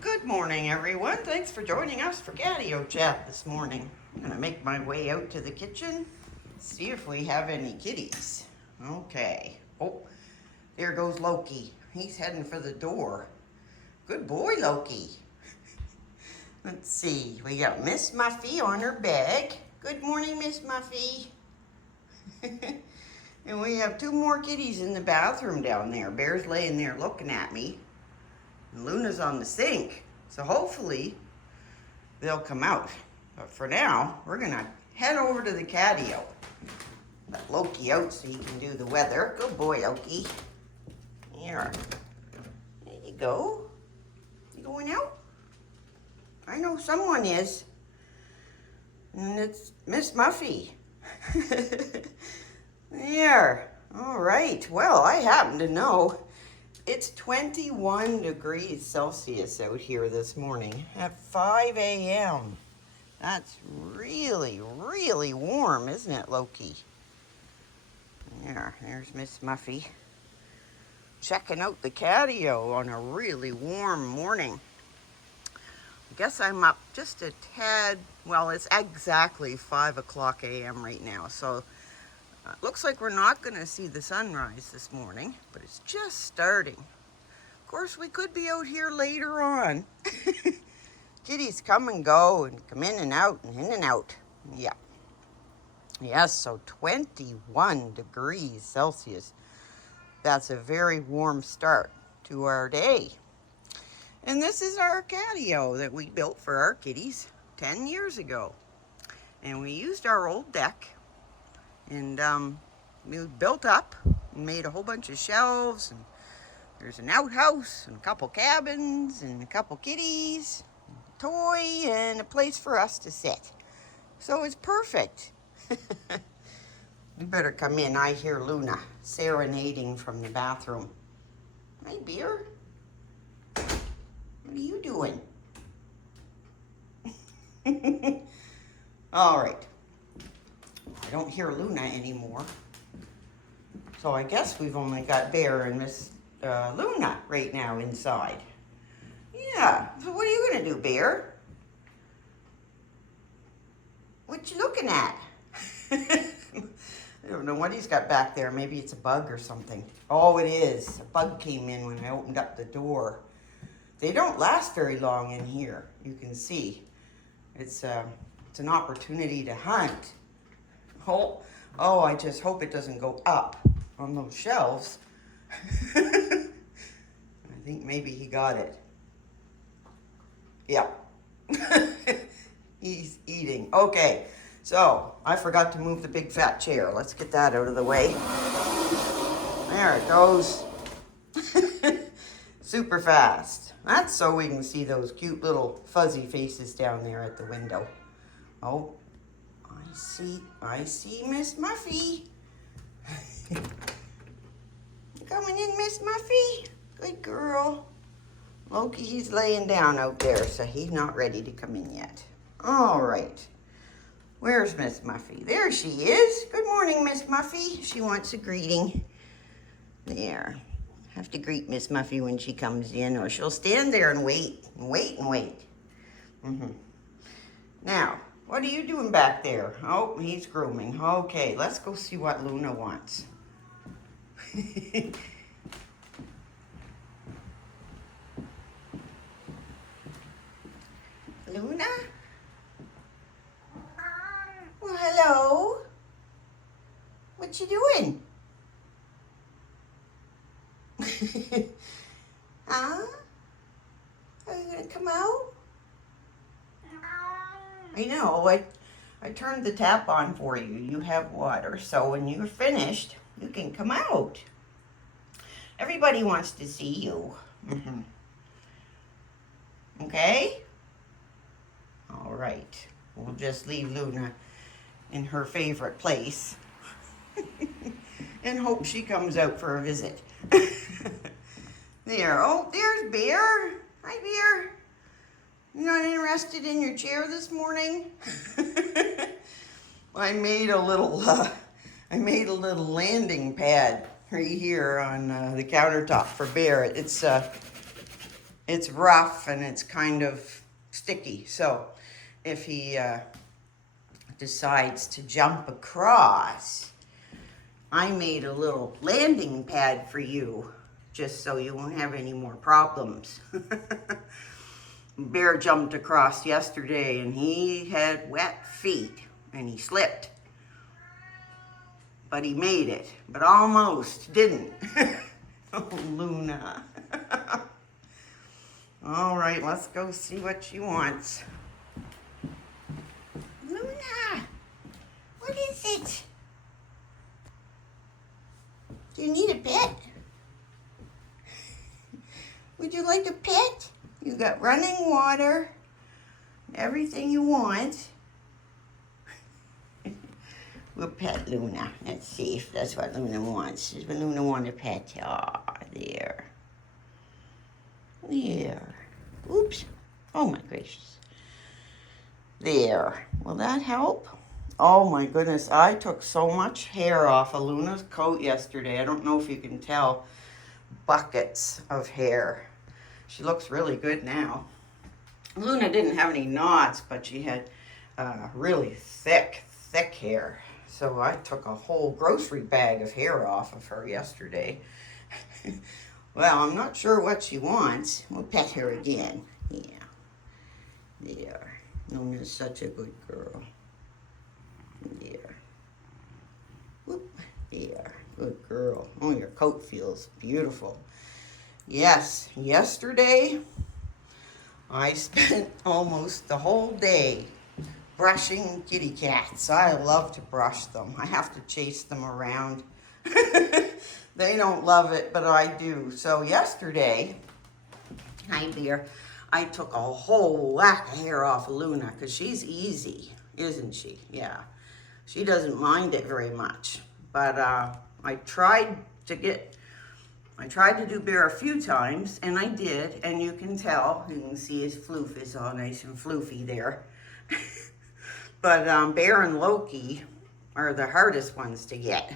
Good morning, everyone. Thanks for joining us for Catio Chat this morning. I'm gonna make my way out to the kitchen, see if we have any kitties. Okay. Oh, there goes Loki. He's heading for the door. Good boy, Loki. Let's see. We got Miss Muffy on her bag. Good morning, Miss Muffy. And we have two more kitties in the bathroom down there. Bear's laying there looking at me. And Luna's on the sink. So hopefully they'll come out. But for now, we're gonna head over to the catio. Let Loki out so he can do the weather. Good boy, Loki. Here. There you go. You going out? I know someone is. And it's Miss Muffy. There. All right. Well, I happen to know it's 21 degrees Celsius out here this morning at 5 a.m. That's really, really warm, isn't it, Loki? There's Miss Muffy checking out the catio on a really warm morning. I guess I'm up just a tad. Well, it's exactly 5 o'clock a.m. right now, so looks like we're not going to see the sunrise this morning, but it's just starting. Of course, we could be out here later on. Kitties come and go and come in and out and in and out. Yeah. Yes, so 21 degrees Celsius. That's a very warm start to our day. And this is our catio that we built for our kitties 10 years ago. And we used our old deck. And we built up and made a whole bunch of shelves, and there's an outhouse and a couple cabins and a couple kitties, a toy, and a place for us to sit. So it's perfect. You better come in. I hear Luna serenading from the bathroom. Hi, Beer. What are you doing? All right. I don't hear Luna anymore. So I guess we've only got Bear and Miss Luna right now inside. Yeah, so what are you gonna do, Bear? What you looking at? I don't know what he's got back there. Maybe it's a bug or something. Oh, it is. A bug came in when I opened up the door. They don't last very long in here, you can see. It's an opportunity to hunt. Oh, I just hope it doesn't go up on those shelves. I think maybe he got it. Yeah. He's eating. Okay, so I forgot to move the big fat chair. Let's get that out of the way. There it goes. Super fast. That's so we can see those cute little fuzzy faces down there at the window. Oh. I see Miss Muffy. Coming in, Miss Muffy. Good girl. Loki, he's laying down out there, so he's not ready to come in yet. All right. Where's Miss Muffy? There she is. Good morning, Miss Muffy. She wants a greeting. There. Have to greet Miss Muffy when she comes in, or she'll stand there and wait and wait and wait. Now, what are you doing back there? Oh, he's grooming. Okay, let's go see what Luna wants. Luna? Well, hello. What you doing? Huh? Are you gonna come out? I know, I turned the tap on for you. You have water, so when you're finished, you can come out. Everybody wants to see you. Okay? All right. We'll just leave Luna in her favorite place and hope she comes out for a visit. There. Oh, there's Bear. Hi, Bear. You're not interested in your chair this morning? I made a little landing pad right here on the countertop for Bear. It's it's rough and it's kind of sticky. So if he decides to jump across, I made a little landing pad for you, just so you won't have any more problems. Bear jumped across yesterday and he had wet feet and he slipped. But he made it, but almost didn't. Oh, Luna. All right, let's go see what she wants. Luna, what is it? Do you need a pet? Would you like a pet? You got running water, everything you want. We'll pet Luna. Let's see if that's what Luna wants. Does Luna want a pet? Ah, there. There. Oops. Oh my gracious. There. Will that help? Oh my goodness. I took so much hair off of Luna's coat yesterday. I don't know if you can tell. Buckets of hair. She looks really good now. Luna didn't have any knots, but she had really thick hair. So I took a whole grocery bag of hair off of her yesterday. Well, I'm not sure what she wants. We'll pet her again. Yeah. There. Luna's such a good girl. There. Whoop. There. Good girl. Oh, your coat feels beautiful. Yes, yesterday I spent almost the whole day brushing kitty cats. I love to brush them. I have to chase them around. They don't love it, but I do. So yesterday, hi Bear, I took a whole whack of hair off of Luna because she's easy, isn't she? Yeah. She doesn't mind it very much. But I tried to do Bear a few times, and I did, and you can tell. You can see his floof is all nice and floofy there. But Bear and Loki are the hardest ones to get.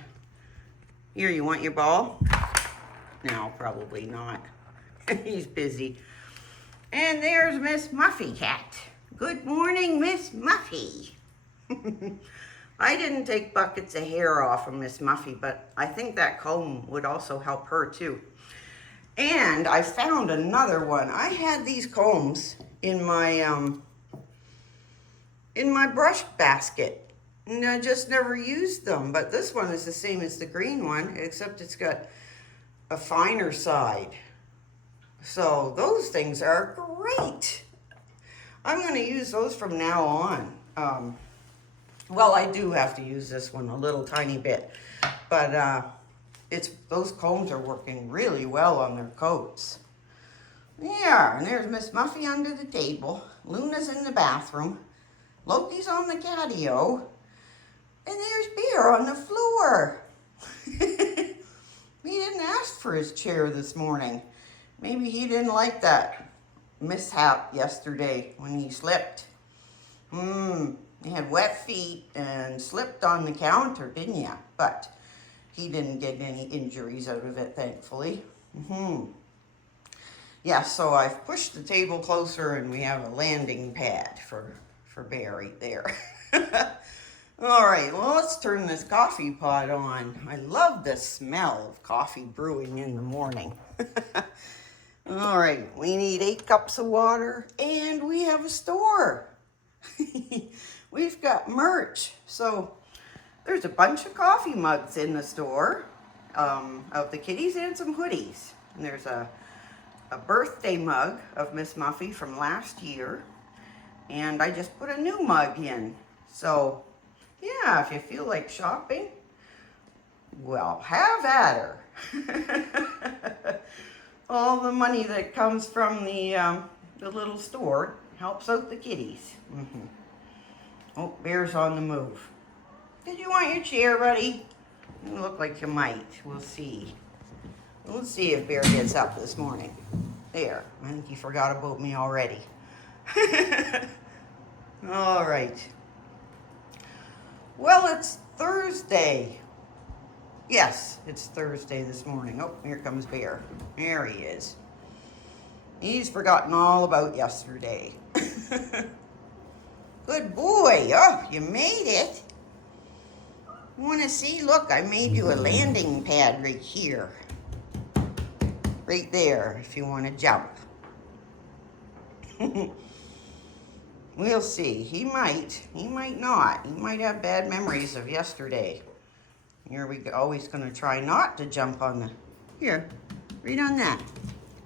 Here, you want your ball? No, probably not. He's busy. And there's Miss Muffy cat. Good morning, Miss Muffy. I didn't take buckets of hair off of Miss Muffy, but I think that comb would also help her too. And I found another one. I had these combs in my brush basket, and I just never used them. But this one is the same as the green one, except it's got a finer side. So those things are great. I'm going to use those from now on. Well, I do have to use this one a little tiny bit, but those combs are working really well on their coats. Yeah, and there's Miss Muffy under the table. Luna's in the bathroom. Loki's on the catio. And there's Bear on the floor. He didn't ask for his chair this morning. Maybe he didn't like that mishap yesterday when he slipped. He had wet feet and slipped on the counter, didn't ya? But he didn't get any injuries out of it, thankfully. Yeah, so I've pushed the table closer and we have a landing pad for Bear right there. All right, well, let's turn this coffee pot on. I love the smell of coffee brewing in the morning. All right, we need 8 cups of water and we have a store. We've got merch. So there's a bunch of coffee mugs in the store of the kitties and some hoodies. And there's a birthday mug of Miss Muffy from last year. And I just put a new mug in. So yeah, if you feel like shopping, well, have at her. All the money that comes from the little store helps out the kitties. Oh, Bear's on the move. Did you want your chair, buddy? You look like you might. We'll see. We'll see if Bear gets up this morning. There. I think he forgot about me already. All right. Well, it's Thursday. Yes, it's Thursday this morning. Oh, here comes Bear. There he is. He's forgotten all about yesterday. Good boy. Oh, you made it. You want to see? Look, I made you a landing pad right here. Right there, if you want to jump. We'll see. He might not. He might have bad memories of yesterday. Here we go. Always going to try not to jump on the... Here, read on that.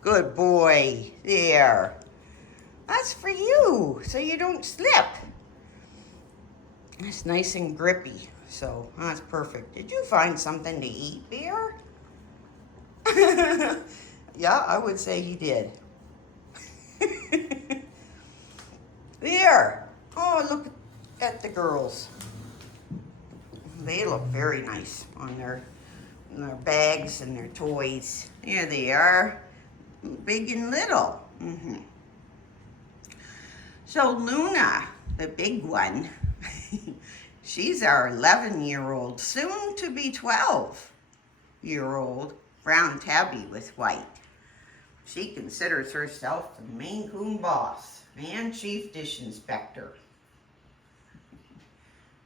Good boy. There. That's for you, so you don't slip. It's nice and grippy, so that's perfect. Did you find something to eat, Bear? Yeah, I would say he did. There. Oh, look at the girls. They look very nice on their bags and their toys. There they are, big and little. So Luna, the big one, she's our 11-year-old, soon to be 12-year-old brown tabby with white. She considers herself the MaineCoon boss and chief dish inspector.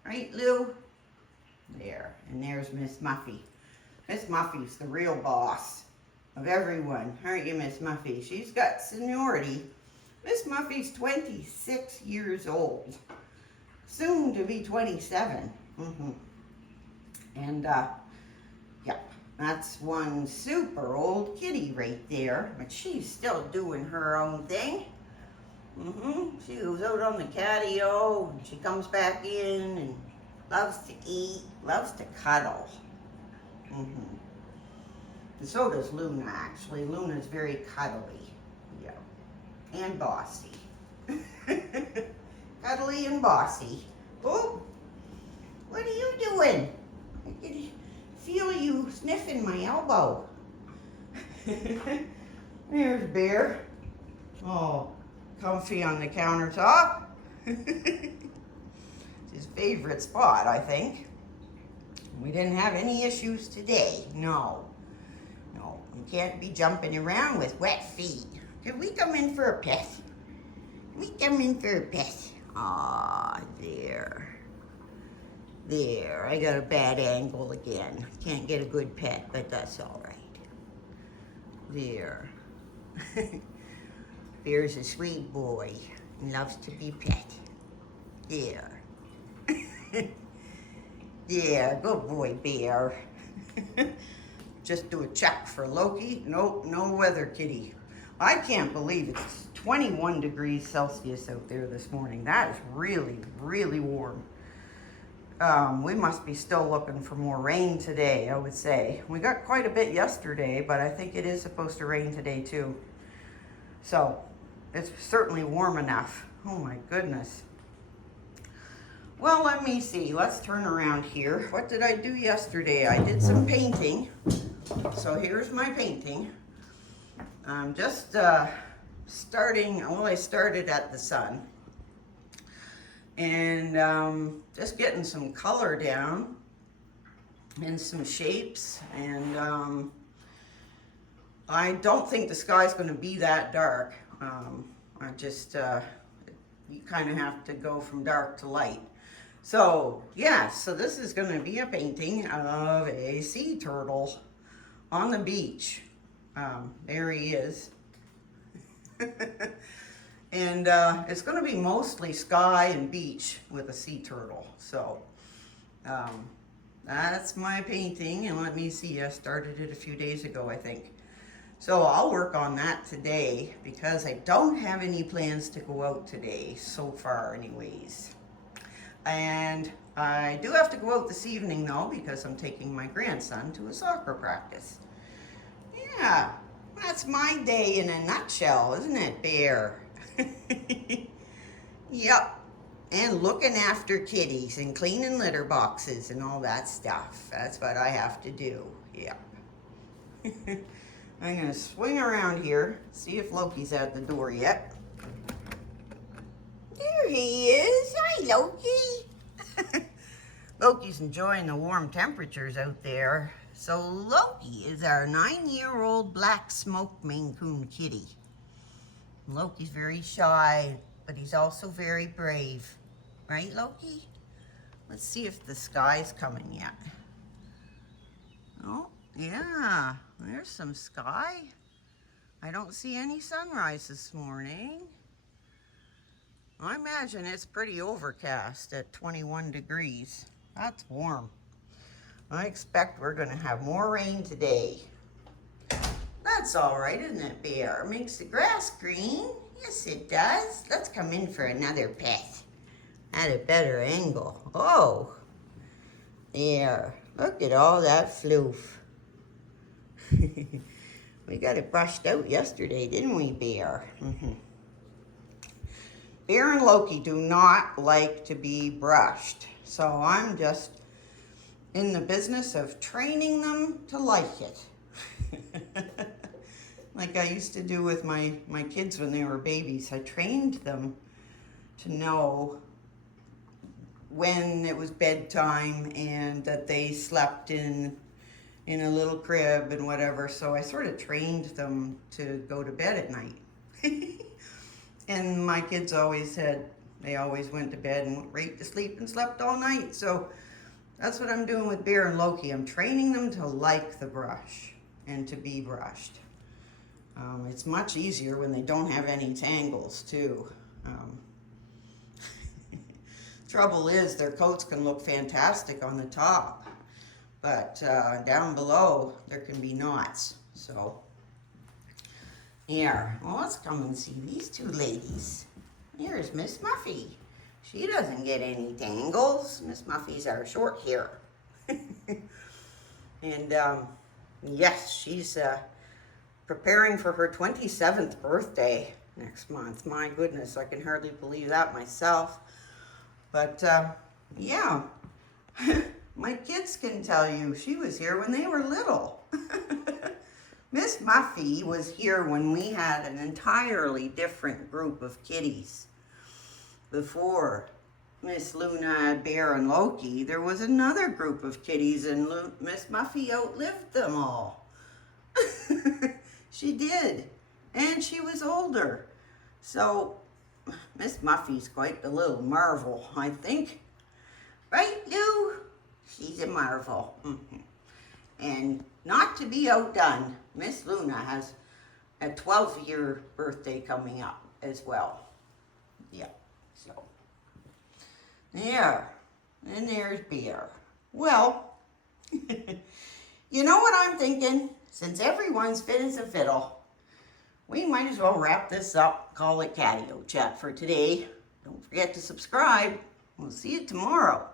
Right, Lou? There, and there's Miss Muffy. Miss Muffy's the real boss of everyone, aren't you, Miss Muffy? She's got seniority. Miss Muffy's 26 years old, soon to be 27. And, yep, that's one super old kitty right there, but she's still doing her own thing. She goes out on the catio, and she comes back in and loves to eat, loves to cuddle. And so does Luna, actually. Luna's very cuddly, yeah, and bossy. Cuddly and bossy. Oh, what are you doing? I can feel you sniffing my elbow. There's Bear. Oh, comfy on the countertop. It's his favorite spot, I think. We didn't have any issues today. No. No, you can't be jumping around with wet feet. Can we come in for a pet? Can we come in for a pet? Aw, there. There, I got a bad angle again. Can't get a good pet, but that's all right. There. Bear's a sweet boy and loves to be pet. There. Yeah, good boy, Bear. Just do a check for Loki. Nope, no weather kitty. I can't believe it's 21 degrees Celsius out there this morning. That is really, really warm. We must be still looking for more rain today, I would say. We got quite a bit yesterday, but I think it is supposed to rain today too. So, it's certainly warm enough. Oh my goodness. Well, let me see. Let's turn around here. What did I do yesterday? I did some painting. So here's my painting. I'm just starting, well, I started at the sun. And just getting some color down and some shapes. And I don't think the sky's going to be that dark. I just, you kind of have to go from dark to light. So, yeah, so this is going to be a painting of a sea turtle on the beach. There he is. And it's going to be mostly sky and beach with a sea turtle. So, that's my painting. And let me see, I started it a few days ago, I think. So I'll work on that today because I don't have any plans to go out today, so far anyways. And I do have to go out this evening though because I'm taking my grandson to a soccer practice. Yeah, that's my day in a nutshell, isn't it, Bear? Yep, and looking after kitties and cleaning litter boxes and all that stuff. That's what I have to do, yep. I'm gonna swing around here, see if Loki's at the door yet. There he is. Hi, Loki. Loki's enjoying the warm temperatures out there. So Loki is our 9-year-old black smoke MaineCoon kitty. Loki's very shy, but he's also very brave. Right, Loki? Let's see if the sky's coming yet. Oh, yeah, there's some sky. I don't see any sunrise this morning. I imagine it's pretty overcast at 21 degrees. That's warm. I expect we're going to have more rain today. That's all right, isn't it, Bear? Makes the grass green. Yes, it does. Let's come in for another pet. At a better angle. Oh, there. Look at all that floof. We got it brushed out yesterday, didn't we, Bear? Bear and Loki do not like to be brushed, so I'm just in the business of training them to like it. Like I used to do with my kids when they were babies. I trained them to know when it was bedtime and that they slept in a little crib and whatever. So I sort of trained them to go to bed at night. And my kids always said they always went to bed and went right to sleep and slept all night. So that's what I'm doing with Bear and Loki. I'm training them to like the brush and to be brushed. It's much easier when they don't have any tangles too. Trouble is their coats can look fantastic on the top, but down below there can be knots. So here, well, let's come and see these two ladies. Here's Miss Muffy. She doesn't get any tangles. Miss Muffy's our short hair. And yes, she's preparing for her 27th birthday next month. My goodness, I can hardly believe that myself. But yeah, my kids can tell you she was here when they were little. Miss Muffy was here when we had an entirely different group of kitties. Before Miss Luna, Bear, and Loki, there was another group of kitties, and Miss Muffy outlived them all. She did, and she was older. So Miss Muffy's quite the little marvel, I think. Right, Lou? She's a marvel. And not to be outdone, Miss Luna has a 12-year birthday coming up as well. Yeah, so there. And there's Bear. Well, you know what I'm thinking? Since everyone's fit as a fiddle, we might as well wrap this up, call it Catio Chat for today. Don't forget to subscribe. We'll see you tomorrow.